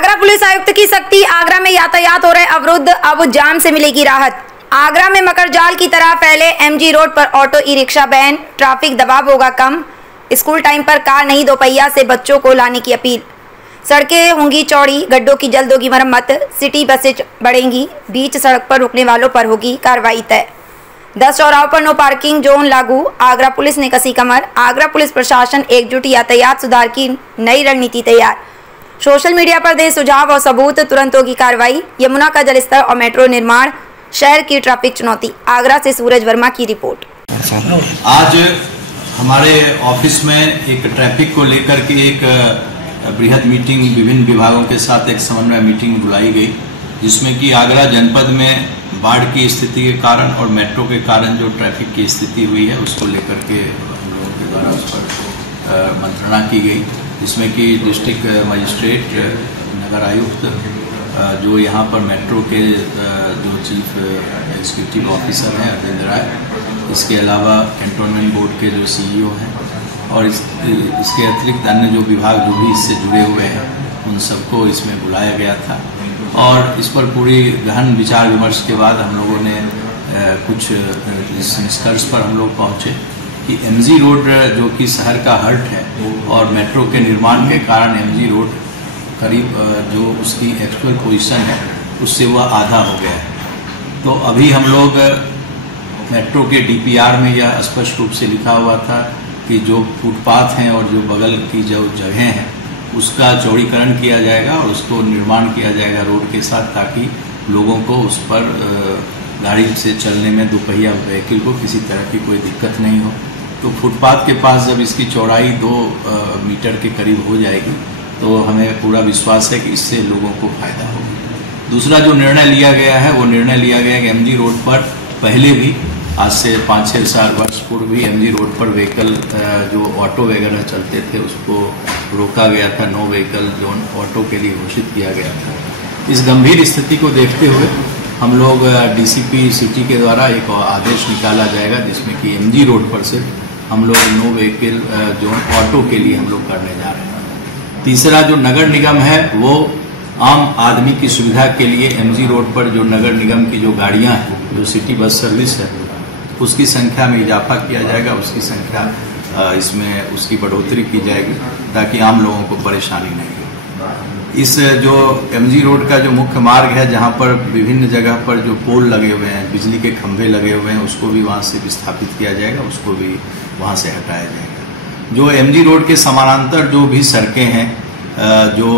Agra police आयुक्त की सख्ती, आगरा में यातायात हो रहे अवरुद्ध, अब जाम से मिलेगी राहत। आगरा में मकर जाल की तरह फैले एमजी रोड पर auto e rickshaw ban, traffic दबाव होगा कम। स्कूल टाइम पर कार नहीं दोपहिया से बच्चों को लाने की अपील। सड़कें होंगी चौड़ी, गड्ढों की जल्द होगी मरम्मत। सिटी बसें बढ़ेंगी, बीच सड़क पर रुकने वालों पर होगी कार्रवाई तय। 10 चौराहों पर नो पार्किंग जोन लागू, आगरा पुलिस ने कसी कमर। आगरा पुलिस प्रशासन एकजुट, यातायात सुधार की नई रणनीति तैयार। सोशल मीडिया पर दे सुझाव और सबूत, तुरंत होगी कार्रवाई। यमुना का जलस्तर और मेट्रो निर्माण, शहर की ट्रैफिक चुनौती। आगरा से सूरज वर्मा की रिपोर्ट। आज हमारे ऑफिस में एक ट्रैफिक को लेकर के एक बृहद मीटिंग, विभिन्न विभागों के साथ एक समन्वय मीटिंग बुलाई गई, जिसमें कि आगरा जनपद में बाढ़ की स्थिति के कारण और मेट्रो के कारण जो ट्रैफिक की स्थिति हुई है उसको लेकर के हम लोगों के द्वारा उस पर मंत्रणा की गई, जिसमें कि डिस्ट्रिक्ट मजिस्ट्रेट, नगर आयुक्त, जो यहाँ पर मेट्रो के जो चीफ एग्जीक्यूटिव ऑफिसर हैं अरविंद राय, इसके अलावा कैंटोनमेंट बोर्ड के जो सीईओ हैं और इसके अतिरिक्त अन्य जो विभाग जो भी इससे जुड़े हुए हैं उन सबको इसमें बुलाया गया था। और इस पर पूरी गहन विचार विमर्श के बाद हम लोगों ने कुछ इस निष्कर्ष पर हम लोग पहुँचे कि एमजी रोड जो कि शहर का हर्ट है और मेट्रो के निर्माण के कारण एमजी रोड करीब जो उसकी एक्चुअल पोजीशन है उससे वह आधा हो गया है। तो अभी हम लोग मेट्रो के डीपीआर में यह स्पष्ट रूप से लिखा हुआ था कि जो फुटपाथ हैं और जो बगल की जो जगह हैं उसका चौड़ीकरण किया जाएगा और उसको निर्माण किया जाएगा रोड के साथ, ताकि लोगों को उस पर गाड़ी से चलने में दोपहिया व्हीकल को किसी तरह की कोई दिक्कत नहीं हो। तो फुटपाथ के पास जब इसकी चौड़ाई 2 मीटर के करीब हो जाएगी तो हमें पूरा विश्वास है कि इससे लोगों को फायदा होगा। दूसरा जो निर्णय लिया गया है वो निर्णय लिया गया कि एमजी रोड पर पहले भी आज से 5-6 वर्ष पूर्व भी एमजी रोड पर व्हीकल जो ऑटो वगैरह चलते थे उसको रोका गया था, नो व्हीकल जोन ऑटो के लिए घोषित किया गया था। इस गंभीर स्थिति को देखते हुए हम लोग डीसीपी सिटी के द्वारा एक आदेश निकाला जाएगा, जिसमें कि एमजी रोड पर से हम लोग नो व्हीकल जोन ऑटो के लिए हम लोग करने जा रहे हैं। तीसरा जो नगर निगम है वो आम आदमी की सुविधा के लिए एमजी रोड पर जो नगर निगम की जो गाड़ियां हैं, जो सिटी बस सर्विस है, उसकी संख्या में इजाफा किया जाएगा, उसकी संख्या इसमें उसकी बढ़ोतरी की जाएगी ताकि आम लोगों को परेशानी नहीं हो। इस जो एमजी रोड का जो मुख्य मार्ग है जहां पर विभिन्न जगह पर जो पोल लगे हुए हैं, बिजली के खंभे लगे हुए हैं, उसको भी वहां से विस्थापित किया जाएगा, उसको भी वहां से हटाया जाएगा। जो एमजी रोड के समानांतर जो भी सड़कें हैं जो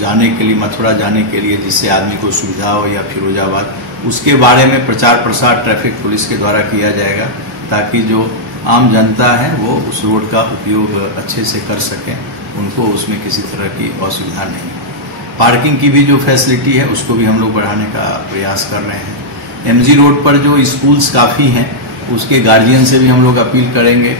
जाने के लिए, मथुरा जाने के लिए जिससे आदमी को सुविधा हो, या फिरोजाबाद, उसके बारे में प्रचार प्रसार ट्रैफिक पुलिस के द्वारा किया जाएगा, ताकि जो आम जनता है वो उस रोड का उपयोग अच्छे से कर सकें, उनको उसमें किसी तरह की असुविधा नहीं। पार्किंग की भी जो फैसिलिटी है उसको भी हम लोग बढ़ाने का प्रयास कर रहे हैं। एमजी रोड पर जो स्कूल्स काफ़ी हैं उसके गार्जियन से भी हम लोग अपील करेंगे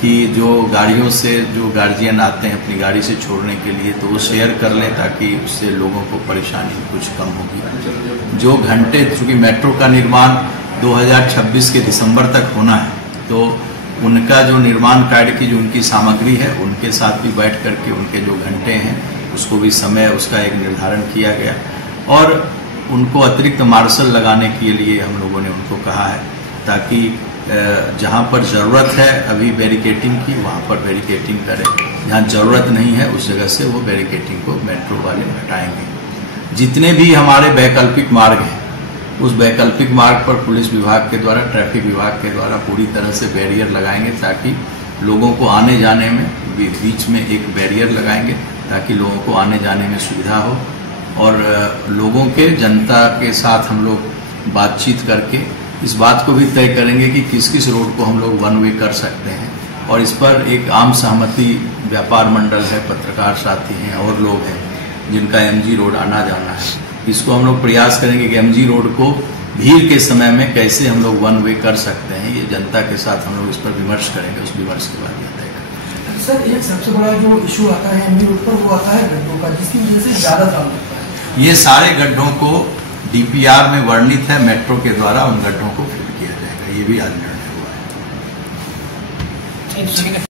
कि जो गाड़ियों से जो गार्जियन आते हैं अपनी गाड़ी से छोड़ने के लिए तो वो शेयर कर लें, ताकि उससे लोगों को परेशानी कुछ कम होगी। जो घंटे, चूँकि मेट्रो का निर्माण 2026 के दिसंबर तक होना है, तो उनका जो निर्माण कार्य की जो उनकी सामग्री है उनके साथ भी बैठ करके उनके जो घंटे हैं उसको भी समय उसका एक निर्धारण किया गया, और उनको अतिरिक्त मार्शल लगाने के लिए हम लोगों ने उनको कहा है, ताकि जहाँ पर ज़रूरत है अभी बैरिकेटिंग की वहाँ पर बैरिकेटिंग करें, जहाँ ज़रूरत नहीं है उस जगह से वो बैरिकेटिंग को मेट्रो वाले हटाएंगे। जितने भी हमारे वैकल्पिक मार्ग हैं उस वैकल्पिक मार्ग पर पुलिस विभाग के द्वारा, ट्रैफिक विभाग के द्वारा पूरी तरह से बैरियर लगाएंगे, ताकि लोगों को आने जाने में बीच में एक बैरियर लगाएंगे ताकि लोगों को आने जाने में सुविधा हो। और लोगों के, जनता के साथ हम लोग बातचीत करके इस बात को भी तय करेंगे कि किस किस रोड को हम लोग वन वे कर सकते हैं, और इस पर एक आम सहमति, व्यापार मंडल है, पत्रकार साथी हैं और लोग हैं जिनका एमजी रोड आना जाना है, इसको हम लोग प्रयास करेंगे कि एमजी रोड को भीड़ के समय में कैसे हम लोग वन वे कर सकते हैं। ये जनता के साथ हम लोग इस पर विमर्श करेंगे, उस विमर्श के बाद तय करेंगे। सर, एक सबसे बड़ा जो इशू आता है एमजी रोड पर वो आता है गड्ढों का, जिसकी वजह से ज़्यादा जाम लगता है। ये सारे गड्ढों को डीपीआर में वर्णित है, मेट्रो के द्वारा उन गड्ढों को फिल किया जाएगा, ये भी आज निर्णय हुआ है।